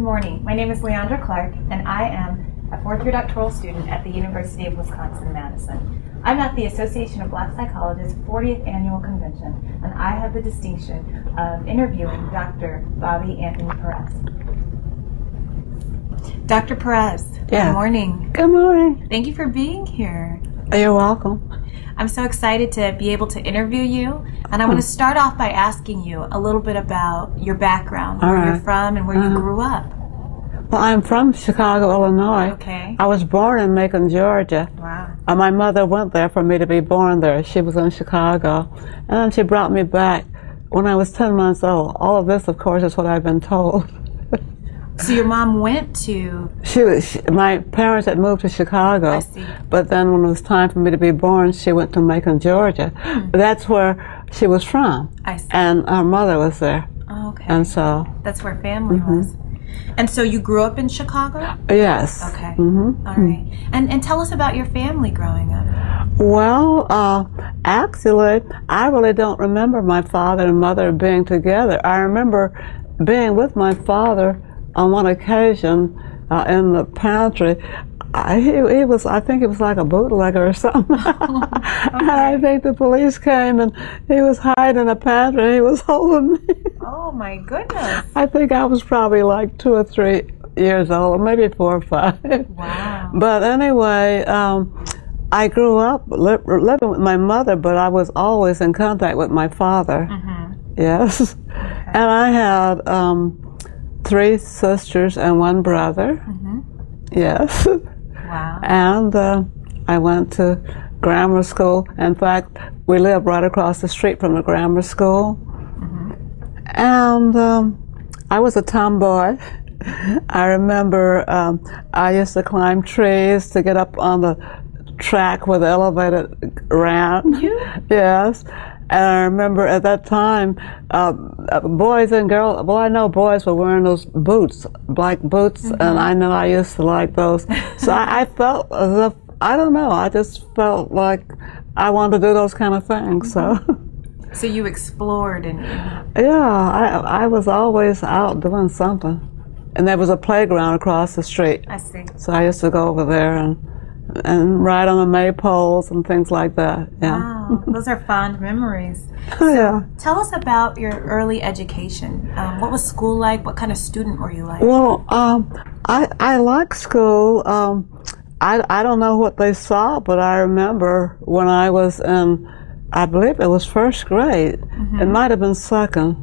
Good morning. My name is Leandra Clark, and I am a fourth-year doctoral student at the University of Wisconsin-Madison. I'm at the Association of Black Psychologists 40th Annual Convention, and I have the distinction of interviewing Dr. Bobbie Anthony-Perez. Dr. Perez, good morning. Good morning. Thank you for being here. You're welcome. I'm so excited to be able to interview you, and I want to start off by asking you a little bit about your background, where you're from and where you grew up. Well, I'm from Chicago, Illinois. Okay. I was born in Macon, Georgia. Wow. My mother went there for me to be born there. She was in Chicago. And then she brought me back when I was 10 months old. All of this, of course, is what I've been told. So your mom went to... My parents had moved to Chicago. I see. But then when it was time for me to be born, she went to Macon, Georgia. That's where she was from. I see. And our mother was there. Oh, okay. And so... That's where family was. And so you grew up in Chicago? Yes. Okay. All right. And tell us about your family growing up. Well, actually, I really don't remember my father and mother being together. I remember being with my father on one occasion in the pantry. He was, I think it was like a bootlegger or something. And I think the police came and he was hiding in a pantry. He was holding me. Oh my goodness. I think I was probably like 2 or 3 years old, or maybe 4 or 5. Wow. But anyway, I grew up living with my mother, but I was always in contact with my father. Yes. Okay. And I had 3 sisters and 1 brother. Yes. Wow. And I went to grammar school. In fact, we lived right across the street from the grammar school. And I was a tomboy. I remember I used to climb trees to get up on the track where the elevator ran. Yes. And I remember at that time, boys and girls, well, I know boys were wearing those boots, black boots, and I know I used to like those. So I felt as if, I don't know, I just felt like I wanted to do those kind of things. So you explored and... Yeah, I was always out doing something. And there was a playground across the street. I see. So I used to go over there and ride on the maypoles and things like that. Yeah. Wow, those are fond memories. Yeah. Tell us about your early education. What was school like? What kind of student were you like? Well, I liked school. I don't know what they saw, but I remember when I was in, I believe it was 1st grade. It might have been 2nd.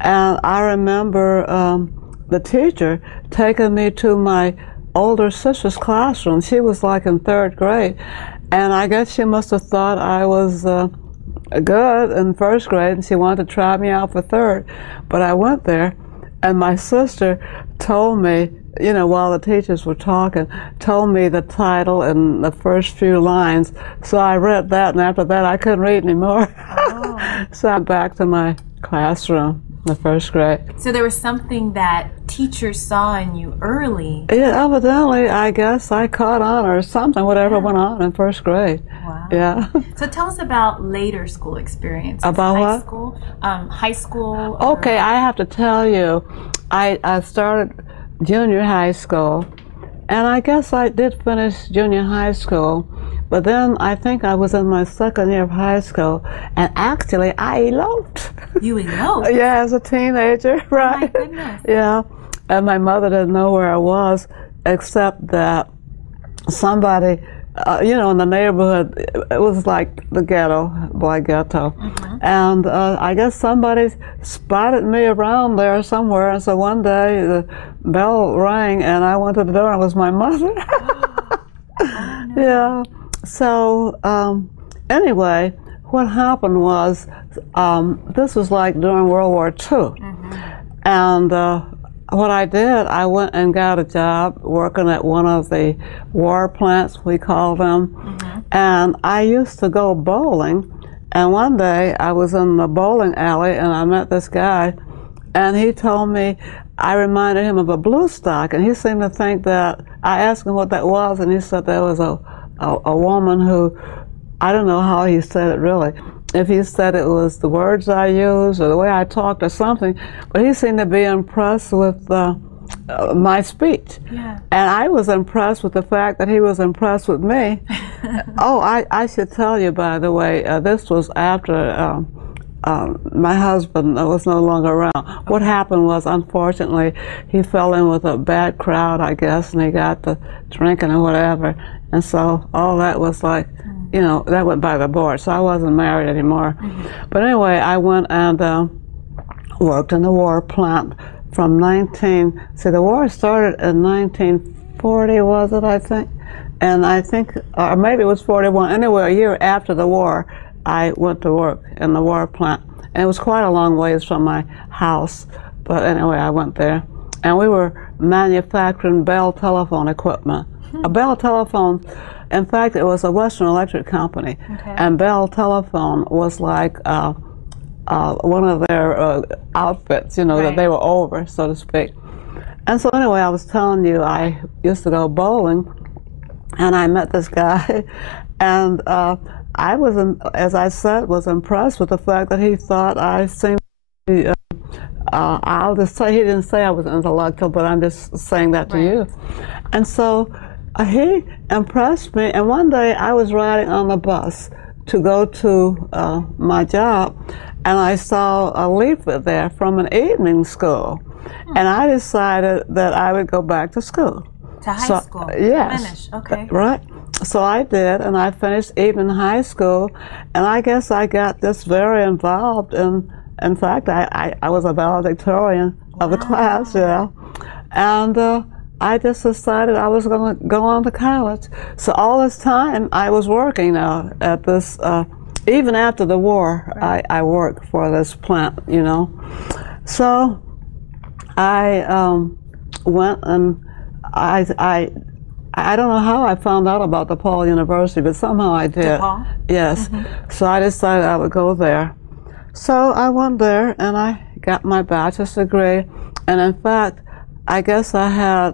And I remember the teacher taking me to my older sister's classroom. She was like in 3rd grade. And I guess she must have thought I was good in 1st grade, and she wanted to try me out for 3rd. But I went there, and my sister told me, you know, while the teachers were talking, told me the title and the first few lines. So I read that, and after that I couldn't read anymore. So I'm back to my classroom, the 1st grade. So there was something that teachers saw in you early. Yeah, evidently, I guess I caught on or something, whatever went on in 1st grade. Wow. Yeah. So tell us about later school experiences. About high what? School, high school. Okay, I have to tell you, I started junior high school, and I guess I did finish junior high school, but then I think I was in my 2nd year of high school, and actually I eloped. You eloped? Yeah, as a teenager, right? Oh my goodness. Yeah, and my mother didn't know where I was, except that somebody, you know, in the neighborhood, it was like the ghetto, black ghetto. And I guess somebody spotted me around there somewhere, and so one day the bell rang and I went to the door and it was my mother. Oh, no. Yeah. So anyway, what happened was, this was like during World War II. And what I did, I went and got a job working at one of the war plants, we call them. And I used to go bowling. And one day I was in the bowling alley and I met this guy, and he told me I reminded him of a blue stock, and he seemed to think that, I asked him what that was, and he said there was a woman who, I don't know how he said it really, if he said it was the words I used or the way I talked or something, but he seemed to be impressed with my speech. Yeah. And I was impressed with the fact that he was impressed with me. Oh, I should tell you, by the way, this was after my husband was no longer around. What happened was, unfortunately, he fell in with a bad crowd, I guess, and he got to drinking or whatever. And so all that was like, you know, that went by the board. So I wasn't married anymore. But anyway, I went and worked in the war plant from the war started in 1940, was it, I think? And I think, or maybe it was 41. Anyway, a year after the war, I went to work in the war plant. And it was quite a long ways from my house. But anyway, I went there. And we were manufacturing Bell telephone equipment. A Bell telephone, in fact, it was a Western Electric company. Okay. And Bell telephone was like one of their outfits, you know, that they were over, so to speak. And so anyway, I was telling you, I used to go bowling, and I met this guy, and I was, as I said, was impressed with the fact that he thought I seemed to be, I'll just say, he didn't say I was intellectual, but I'm just saying that to you. And so he impressed me, and one day I was riding on the bus to go to my job, and I saw a leaflet there from an evening school, and I decided that I would go back to school. To high school? Yes. Finish, okay. Right. So I did, and I finished evening high school, and I guess I got this very involved in fact, I was a valedictorian of the class, and I just decided I was going to go on to college. So all this time I was working at this, even after the war, I worked for this plant, you know. So I went and I don't know how I found out about DePaul University, but somehow I did. DePaul? Yes. So I decided I would go there. So I went there and I got my bachelor's degree, and in fact, I guess I had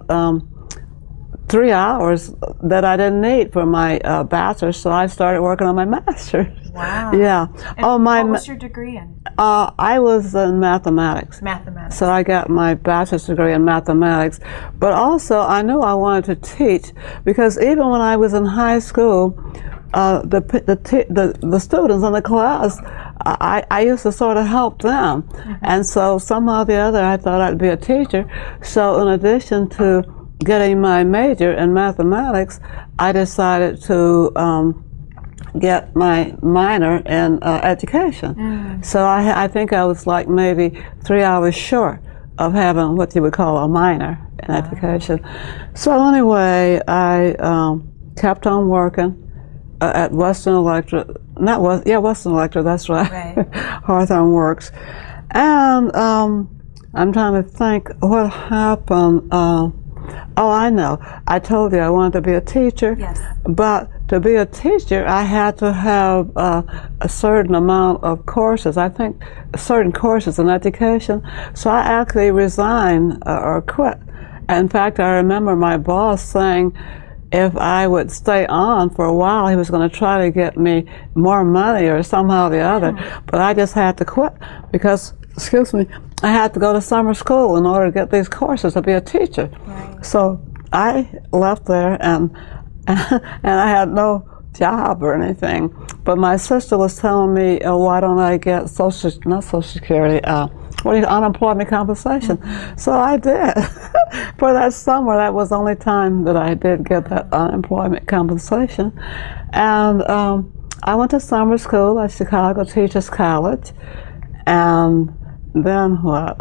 3 hours that I didn't need for my bachelor's, so I started working on my master's. Wow. Yeah. And what was your degree in? I was in mathematics. Mathematics. So I got my bachelor's degree in mathematics. But also, I knew I wanted to teach, because even when I was in high school, the students in the class, I used to sort of help them. And so somehow or the other, I thought I'd be a teacher. So in addition to getting my major in mathematics, I decided to get my minor in education. So I think I was like maybe 3 hours short of having what you would call a minor in education. So anyway, I kept on working at Western Electric, Western Electric, that's right. Hawthorne Works. And I'm trying to think what happened. Oh, I know. I told you I wanted to be a teacher. Yes. But to be a teacher, I had to have a certain amount of courses. I think certain courses in education. So I actually resigned or quit. In fact, I remember my boss saying if I would stay on for a while, he was going to try to get me more money or somehow or the other. But I just had to quit because, excuse me, I had to go to summer school in order to get these courses to be a teacher. Right. So I left there and I had no job or anything. But my sister was telling me, why don't I get not Social Security, unemployment compensation. So I did. For that summer, that was the only time that I did get that unemployment compensation. And I went to summer school at Chicago Teachers College. And then what?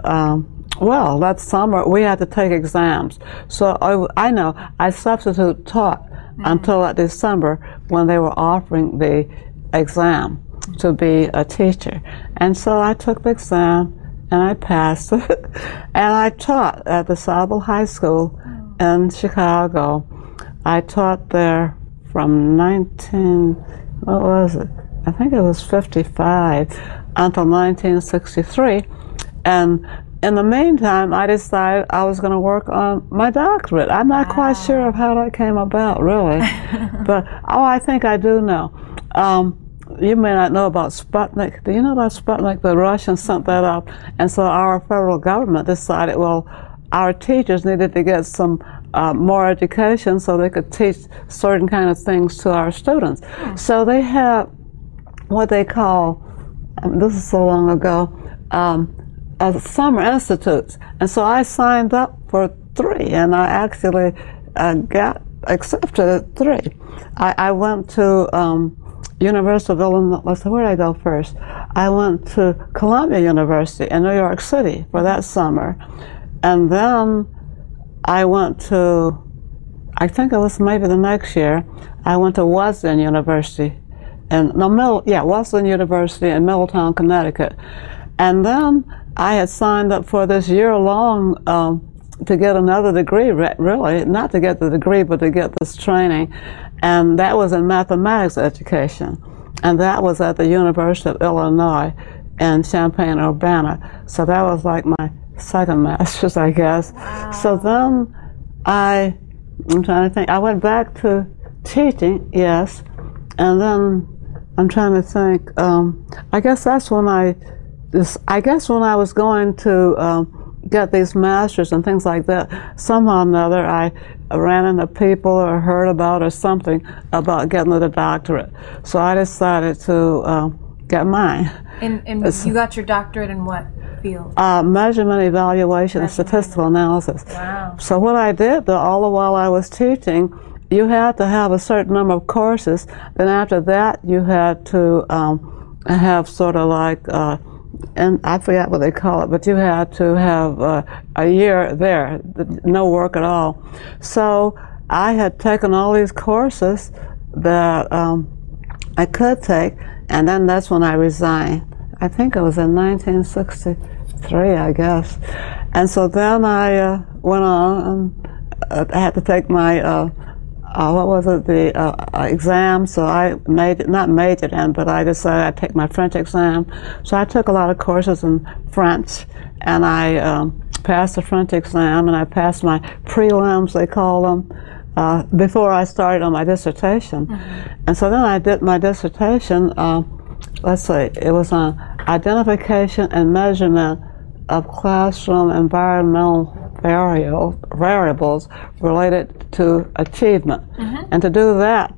Well, that summer we had to take exams. So I know I substitute taught until that December when they were offering the exam to be a teacher. And so I took the exam and I passed it. And I taught at the Sable High School in Chicago. I taught there from I think it was 55 until 1963. And in the meantime, I decided I was going to work on my doctorate. I'm not quite sure of how that came about, really. But, I think I do know. You may not know about Sputnik. Do you know about Sputnik? The Russians sent that up. And so our federal government decided, well, our teachers needed to get some more education so they could teach certain kind of things to our students. So they had what they call, this is so long ago, summer institutes. And so I signed up for 3, and I actually got accepted at 3. I went to University of Illinois. Let's see, where did I go first? I went to Columbia University in New York City for that summer. And then I went to, I think it was maybe the next year, I went to Wesleyan University, Wesleyan University in Middletown, Connecticut. And then I had signed up for this year-long to get another degree, really, not to get the degree, but to get this training. And that was in mathematics education. And that was at the University of Illinois in Champaign-Urbana. So that was like my second master's, I guess. Wow. So then I'm trying to think, I went back to teaching, yes. And then I'm trying to think, I guess that's when when I was going to get these masters and things like that, somehow or another I ran into people or heard about or something about getting the doctorate. So I decided to get mine. And you got your doctorate in what field? Measurement, evaluation, and statistical analysis. Wow. So what I did, though, all the while I was teaching, you had to have a certain number of courses. Then after that, you had to have sort of like, and I forget what they call it, but you had to have a year there, no work at all. So I had taken all these courses that I could take, and then that's when I resigned. I think it was in 1963, I guess. And so then I went on, and I had to take my the exam, so I not majored in, but I decided I'd take my French exam. So I took a lot of courses in French, and I passed the French exam, and I passed my prelims, they call them, before I started on my dissertation. And so then I did my dissertation, let's see, it was on identification and measurement of classroom environmental variables related to achievement. And to do that,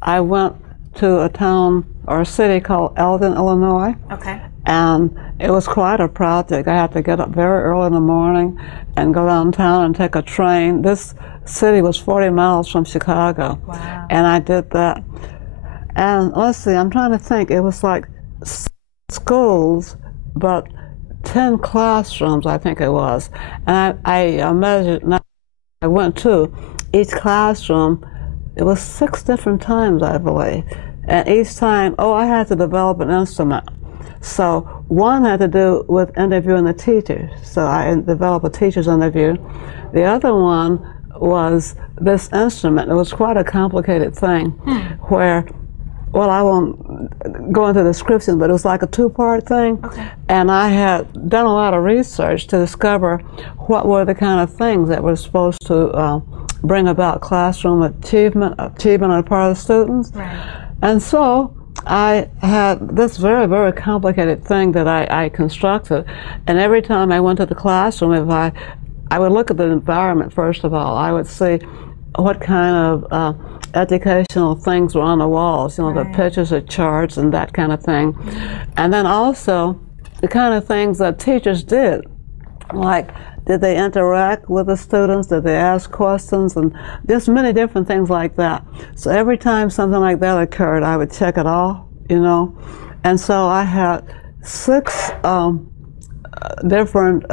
I went to a town or a city called Eldon, Illinois. Okay. And it was quite a project. I had to get up very early in the morning and go downtown and take a train. This city was 40 miles from Chicago. Wow. And I did that. And let's see, I'm trying to think. It was like schools, but 10 classrooms, I think it was. And I measured, I went to each classroom. It was 6 different times, I believe. And each time, I had to develop an instrument. So one had to do with interviewing the teachers. So I developed a teacher's interview. The other one was this instrument. It was quite a complicated thing where, well, I won't go into the description, but it was like a 2-part thing. Okay. And I had done a lot of research to discover what were the kind of things that were supposed to bring about classroom achievement on the part of the students. Right. And so I had this very, very complicated thing that I constructed. And every time I went to the classroom, if I would look at the environment, first of all. I would see what kind of educational things were on the walls, you know, right. the pictures, the charts, and that kind of thing. And then also the kind of things that teachers did, like did they interact with the students, did they ask questions, and just many different things like that. So every time something like that occurred, I would check it off, you know. And so I had 6 different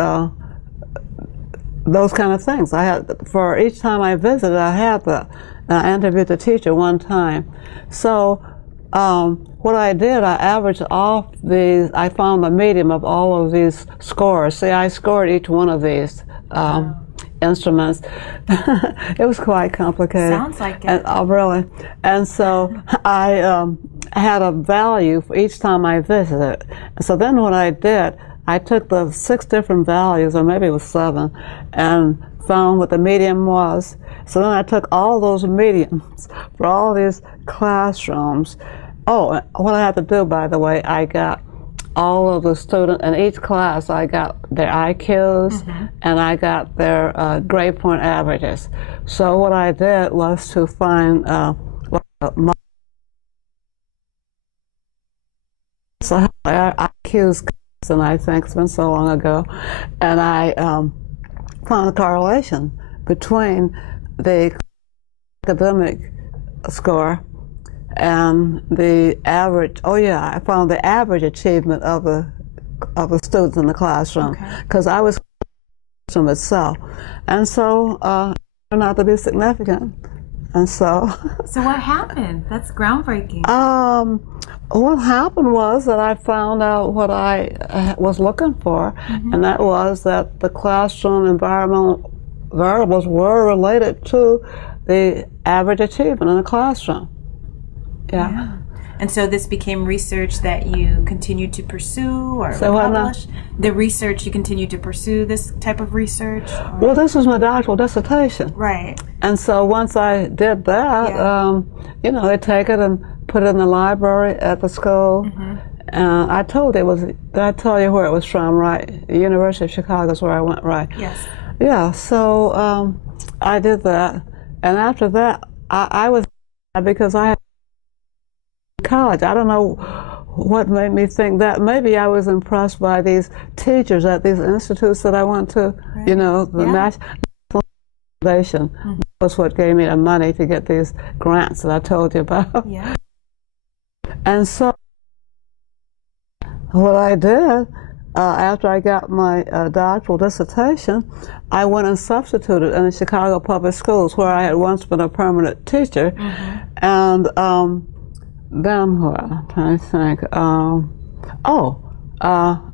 those kind of things. I had, for each time I visited, I had that. And I interviewed the teacher one time. So what I did, I averaged off these, I found the medium of all of these scores. See, I scored each one of these instruments. It was quite complicated. Sounds like it. And, really. And so I had a value for each time I visited. And so then what I did, I took the 6 different values, or maybe it was 7, and found what the medium was. So then I took all those mediums for all these classrooms. Oh, what I had to do, by the way, I got all of the students in each class. I got their IQs and I got their grade point averages. So what I did was to find IQs, and I think it's been so long ago, and I found a correlation between the academic score and the average. Oh yeah, I found the average achievement of the students in the classroom, because I was from itself, and so it turned out to be significant. And so what happened? That's groundbreaking. What happened was that I found out what I was looking for, and that was that the classroom environmental variables were related to the average achievement in the classroom. Yeah. And so this became research that you continued to pursue or publish? The research, you continued to pursue this type of research? Or? Well, this was my doctoral dissertation. Right. And so once I did that, you know, they take it and put it in the library at the school. I told it was, did I tell you where it was from, right? The University of Chicago is where I went, right? Yes. Yeah, so I did that. And after that, I was, because I had college. I don't know what made me think that. Maybe I was impressed by these teachers at these institutes that I went to. You know, the National Foundation was what gave me the money to get these grants that I told you about. And so what I did, after I got my doctoral dissertation, I went and substituted in the Chicago Public Schools, where I had once been a permanent teacher. And then what? I'm trying to think.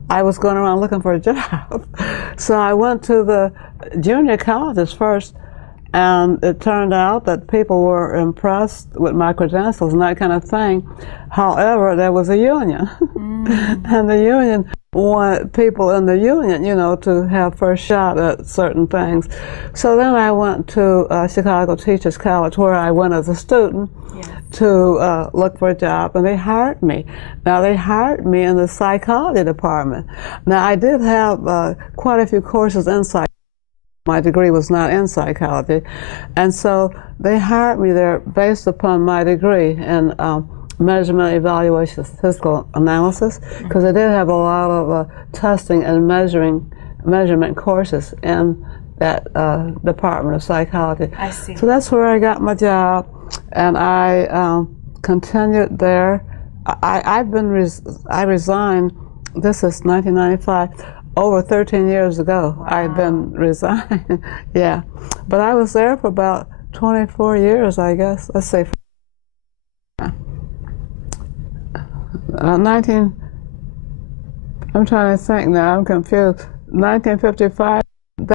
I was going around looking for a job. So I went to the junior colleges first, and it turned out that people were impressed with my credentials and that kind of thing. However, there was a union, and the union wanted people in the union, you know, to have first shot at certain things. So then I went to Chicago Teachers College, where I went as a student to look for a job, and they hired me. Now, they hired me in the psychology department. Now, I did have quite a few courses in psychology. My degree was not in psychology, and so they hired me there based upon my degree in measurement, evaluation, statistical analysis, because I did have a lot of testing and measurement courses in that department of psychology. I see. So that's where I got my job, and I continued there. I resigned. This is 1995. Over 13 years ago, I'd been resigned. Yeah, but I was there for about 24 years, I guess. Let's say. 19. I'm trying to think now. I'm confused. 1955. I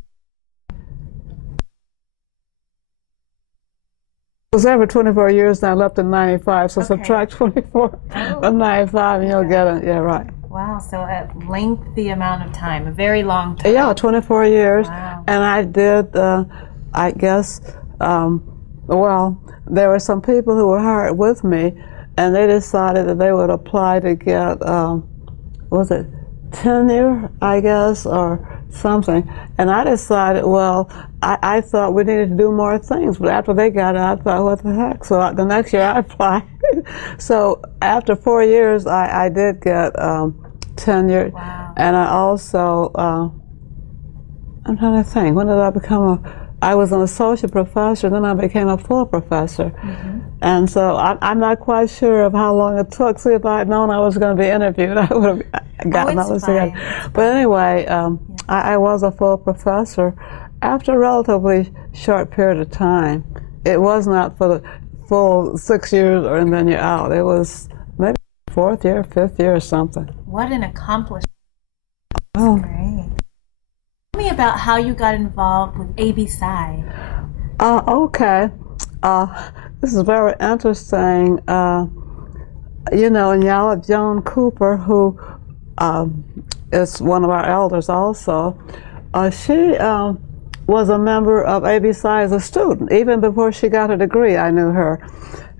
was there for 24 years, and I left in 95. So subtract 24 from 95, and you'll get it. Yeah, right. Wow, so a lengthy amount of time, a very long time. Yeah, 24 years. Wow. And I did, I guess, well, there were some people who were hired with me, and they decided that they would apply to get, was it tenure, I guess, or something. And I decided, well, I thought we needed to do more things, but after they got it, I thought, what the heck? So the next year I applied. So after 4 years, I did get tenured. Wow. And I also, I'm trying to think, when did I become I was an associate professor, then I became a full professor. And so I'm not quite sure of how long it took. See, if I had known I was going to be interviewed, I would have gotten all this together. But anyway, I was a full professor after a relatively short period of time. It was not for the full 6 years and then you're out. It was maybe 4th year, 5th year or something. What an accomplishment. Oh. Great. Tell me about how you got involved with AB Psy. Okay. This is very interesting. You know, Nyala Joan Cooper, who is one of our elders also, she was a member of AB Psy as a student. Even before she got her degree, I knew her.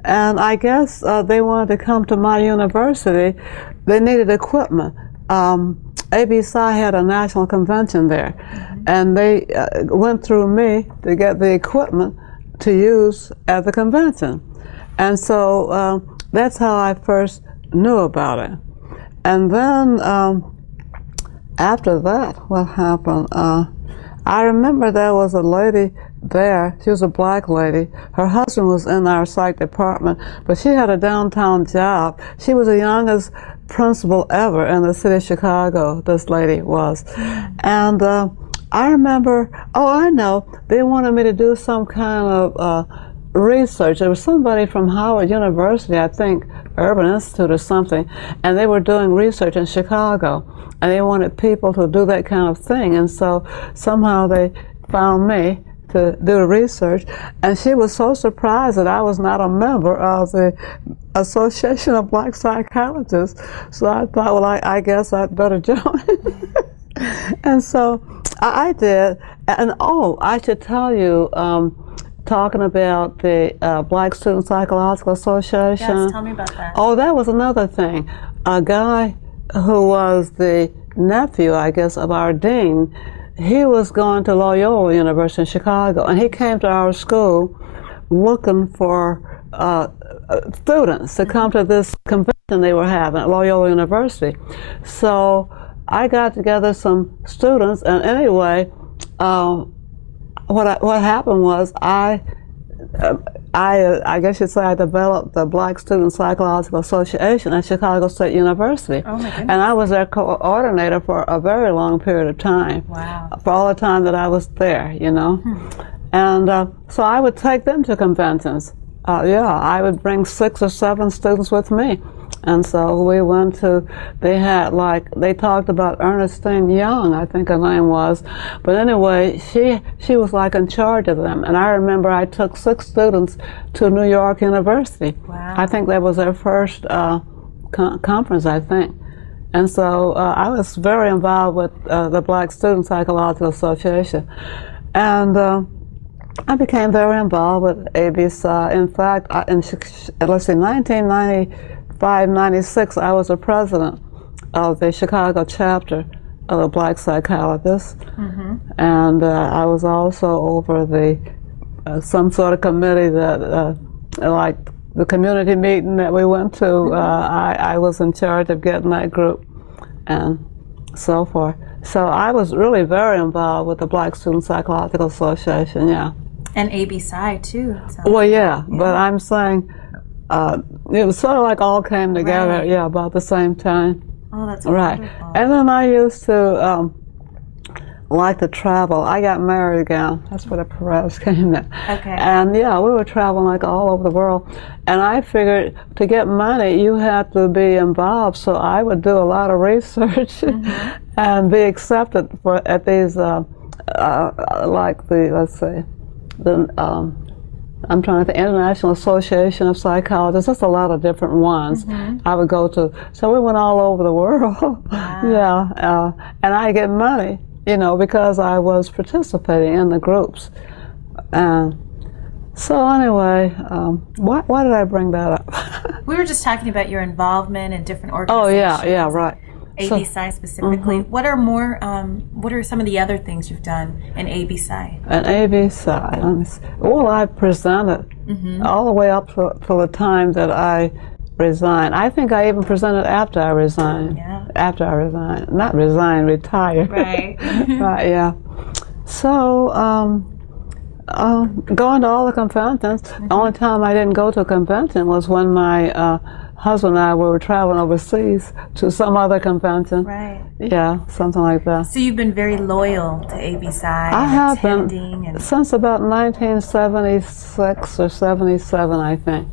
And I guess they wanted to come to my university. They needed equipment. ABSI had a national convention there, and they went through me to get the equipment to use at the convention. And so that's how I first knew about it. And then after that, what happened? I remember there was a lady there. She was a black lady. Her husband was in our psych department, but she had a downtown job. She was the youngest principal ever in the city of Chicago, this lady was. And I remember, oh, I know, they wanted me to do some kind of research. There was somebody from Howard University, I think, Urban Institute or something, and they were doing research in Chicago, and they wanted people to do that kind of thing. And so somehow they found me to do the research, and she was so surprised that I was not a member of the Association of Black Psychologists. So I thought, well, I guess I'd better join. And so I did. And oh, I should tell you, talking about the Black Student Psychological Association. Yes, tell me about that. Oh, that was another thing. A guy who was the nephew, I guess, of our dean, he was going to Loyola University in Chicago, and he came to our school looking for students to come to this convention they were having at Loyola University. So I got together some students, and anyway, what happened was I guess you'd say I developed the Black Student Psychological Association at Chicago State University. Oh my goodness. And I was their coordinator for a very long period of time. Wow. For all the time that I was there, you know. And so I would take them to conventions. Yeah, I would bring 6 or 7 students with me. And so we went to, they talked about Ernestine Young, I think her name was. But anyway, she was like in charge of them. And I remember I took 6 students to New York University. Wow. I think that was their first conference, I think. And so I was very involved with the Black Student Psychological Association. And I became very involved with ABSI. In fact, let's see, 1995-96, I was the president of the Chicago chapter of the Black Psychologists. And I was also over the some sort of committee that, like the community meeting that we went to, I was in charge of getting that group and so forth. So I was really very involved with the Black Student Psychological Association, yeah. And ABSI too. Well, yeah, but I'm saying it was sort of like all came together, right. Yeah, about the same time. Oh, that's right. Wonderful. And then I used to like to travel. I got married again. That's where the Perez came in. Okay. And yeah, we were traveling like all over the world. And I figured to get money, you had to be involved. So I would do a lot of research and be accepted at these, like the, let's see, I'm trying to think, International Association of Psychologists. There's a lot of different ones I would go to. So we went all over the world. Wow. Yeah, and I get money, you know, because I was participating in the groups. So anyway, why did I bring that up? We were just talking about your involvement in different organizations. Oh yeah, right. ABSI specifically. What are some of the other things you've done in ABSI? An ABSI, let me see. Well, I presented all the way up to the time that I resigned. I think I even presented after I resigned. Yeah. After I resigned, not resigned, retired. Right. Right. Yeah. So going to all the conventions. The only time I didn't go to a convention was when my husband and I were traveling overseas to some other convention. Right. Yeah, something like that. So you've been very loyal to ABSI. I have been since about 1976 or 77, I think.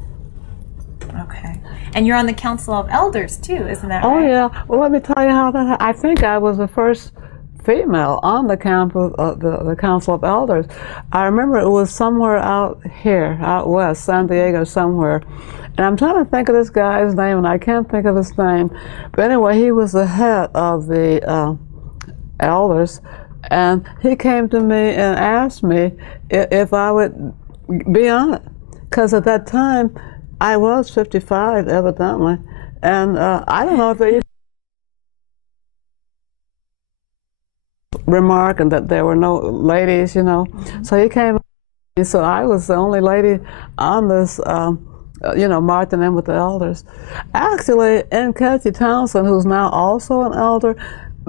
Okay. And you're on the Council of Elders too, isn't that right? Oh yeah. Well, let me tell you how that happened. I think I was the first female on the Council of Elders. I remember it was somewhere out here, out west, San Diego somewhere. And I'm trying to think of this guy's name, and I can't think of his name. But anyway, he was the head of the elders, and he came to me and asked me if I would be on it. Because at that time, I was 55, evidently. And I don't know if they remark and that there were no ladies, you know. So he came, so I was the only lady on this, you know, marching in with the elders. Actually, in Kathy Townsend, who's now also an elder,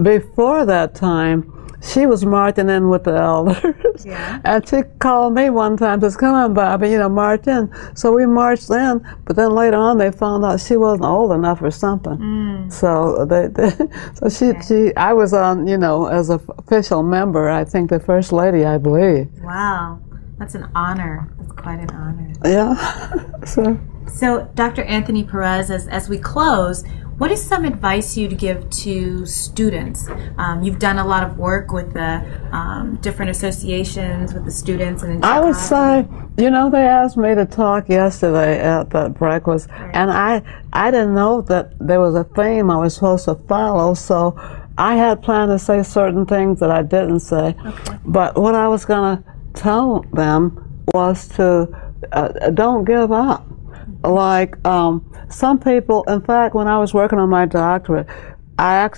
before that time, she was marching in with the elders. Yeah. And she called me one time, says, come on, Bobbie, you know, march in. So we marched in, but then later on they found out she wasn't old enough or something. So I was on, you know, as an official member, I think the first lady, I believe. Wow, that's an honor. That's quite an honor. Yeah. So Dr. Anthony-Perez, as we close, what is some advice you'd give to students? You've done a lot of work with the different associations, with the students, and in Chicago. I would say, you know, they asked me to talk yesterday at the breakfast, and I didn't know that there was a theme I was supposed to follow, so I had planned to say certain things that I didn't say. Okay. But what I was going to tell them was to don't give up. Like, some people, in fact, when I was working on my doctorate, I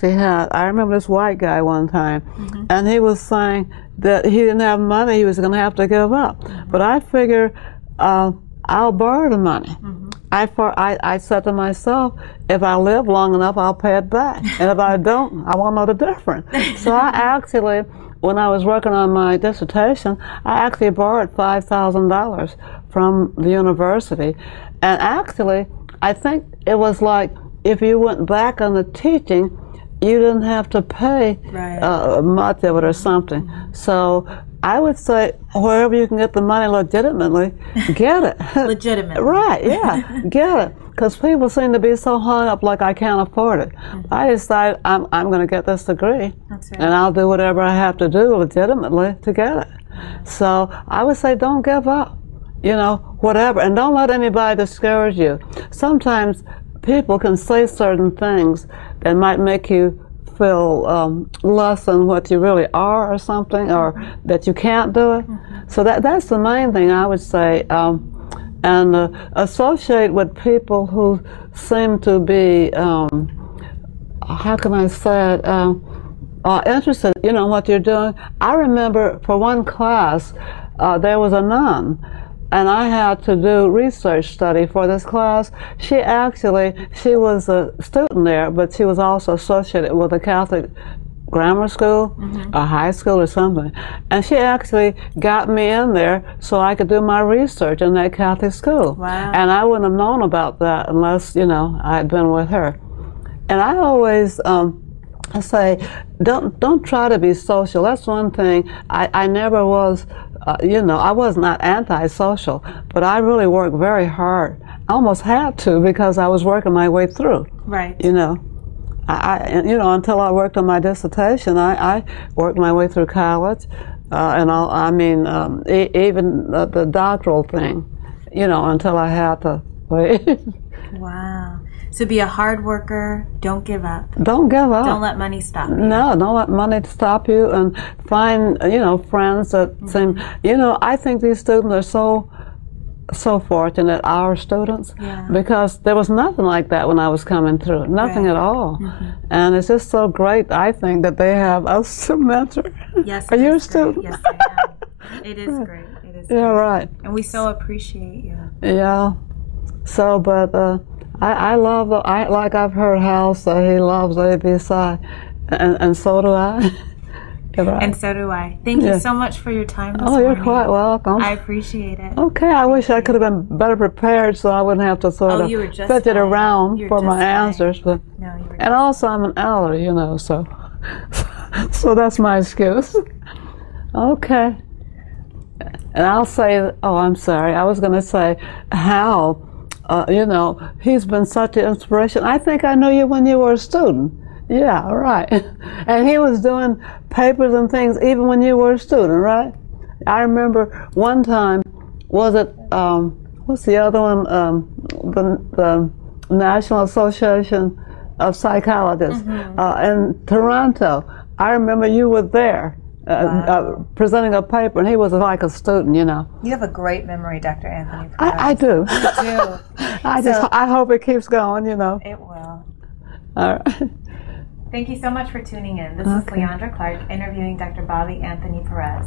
remember this white guy one time, and he was saying that he didn't have money, he was going to have to give up. But I figured, I'll borrow the money. I said to myself, if I live long enough, I'll pay it back. And if I don't, I won't know the difference. So I actually, when I was working on my dissertation, I actually borrowed $5,000 from the university. And actually, I think it was like if you went back on the teaching, you didn't have to pay much of it or something. So I would say wherever you can get the money legitimately, get it. Legitimately. Right, yeah, get it. Because people seem to be so hung up like I can't afford it. I decided I'm going to get this degree. That's right. And I'll do whatever I have to do legitimately to get it. So I would say don't give up. You know, whatever, and don't let anybody discourage you. Sometimes people can say certain things that might make you feel less than what you really are or something, or that you can't do it. So that's the main thing I would say. And associate with people who seem to be, how can I say it, interested, you know, in what you're doing. I remember for one class, there was a nun, and I had to do research study for this class. She was a student there, but she was also associated with a Catholic grammar school, or high school or something. And she actually got me in there so I could do my research in that Catholic school. Wow. And I wouldn't have known about that unless, you know, I had been with her. And I always I say, don't try to be social. That's one thing. I never was, you know, I was not antisocial, but I really worked very hard. I almost had to because I was working my way through. Right. You know, you know, until I worked on my dissertation, I worked my way through college, and even the doctoral thing, you know, until I had to leave. Wow. So be a hard worker, don't give up. Don't give up. Don't let money stop you. No, don't let money stop you, and find, you know, friends that seem, you know, I think these students are so fortunate, our students, because there was nothing like that when I was coming through, nothing at all. And it's just so great, I think, that they have us to mentor. Yes, are you a student? Yes, I am. It is great. It is great. Yeah, right. And we so appreciate you. Yeah. So, but I love, like I've heard Hal say, he loves ABC, and so do I. Right. And so do I. Thank you so much for your time this morning. You're quite welcome. I appreciate it. Okay, I wish I could have been better prepared so I wouldn't have to sort of fidget around for my answers. But, no, you were and also I'm an elder, you know, so that's my excuse. Okay. And I'll say, I'm sorry, I was going to say, Hal, you know, he's been such an inspiration. I think I knew you when you were a student. Yeah, right. And he was doing papers and things even when you were a student, right? I remember one time, was it, what's the other one? The National Association of Psychologists in Toronto. I remember you were there presenting a paper, and he was like a student, you know. You have a great memory, Dr. Anthony. I do. You do. I hope it keeps going, you know. It will. All right. Thank you so much for tuning in. This is Leandra Clark interviewing Dr. Bobbie Anthony-Perez.